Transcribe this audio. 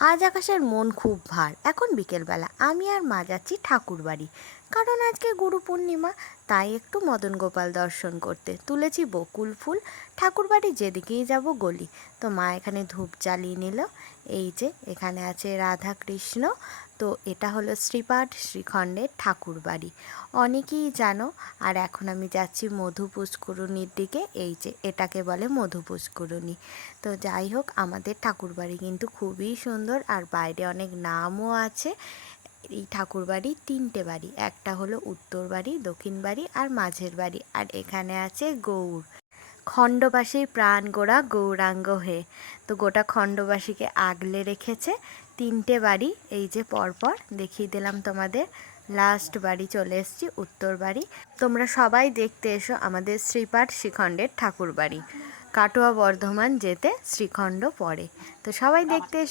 আজ আকাশের মন খুব ভার। এখন বিকেলবেলা আমি আর মা যাচ্ছি ঠাকুর বাড়ি, কারণ আজকে গুরু পূর্ণিমা। তাই একটু মদন গোপাল দর্শন করতে তুলেছি বকুল ফুল। ঠাকুর বাড়ি যেদিকেই যাব গলি। তো মা এখানে ধূপ জ্বালিয়ে নিল। এই যে এখানে আছে রাধা কৃষ্ণ। তো এটা হলো শ্রীপাঠ শ্রীখণ্ডের ঠাকুর বাড়ি, অনেকেই জানো। আর এখন আমি যাচ্ছি মধু পুষ্করণীর দিকে। এই যে এটাকে বলে মধু পুষ্করণী। তো যাই হোক, আমাদের ঠাকুরবাড়ি কিন্তু খুবই সুন্দর, আর বাইরে অনেক নামও আছে। এই ঠাকুরবাড়ি তিনটে বাড়ি, একটা হলো উত্তর বাড়ি, দক্ষিণ বাড়ি আর মাঝের বাড়ি। আর এখানে আছে গৌর, খণ্ডবাসীর প্রাণ গোড়া গৌরাঙ্গ হে। তো গোটা খণ্ডবাসীকে আগলে রেখেছে। তিনটে বাড়ি এই যে পরপর দেখিয়ে দিলাম তোমাদের। লাস্ট বাড়ি চলে এসেছি, উত্তর বাড়ি। তোমরা সবাই দেখতে এসো আমাদের শ্রীপাঠ শ্রীখণ্ডের ঠাকুর বাড়ি। কাটোয়া বর্ধমান যেতে শ্রীখণ্ড পড়ে। তো সবাই দেখতে এসো।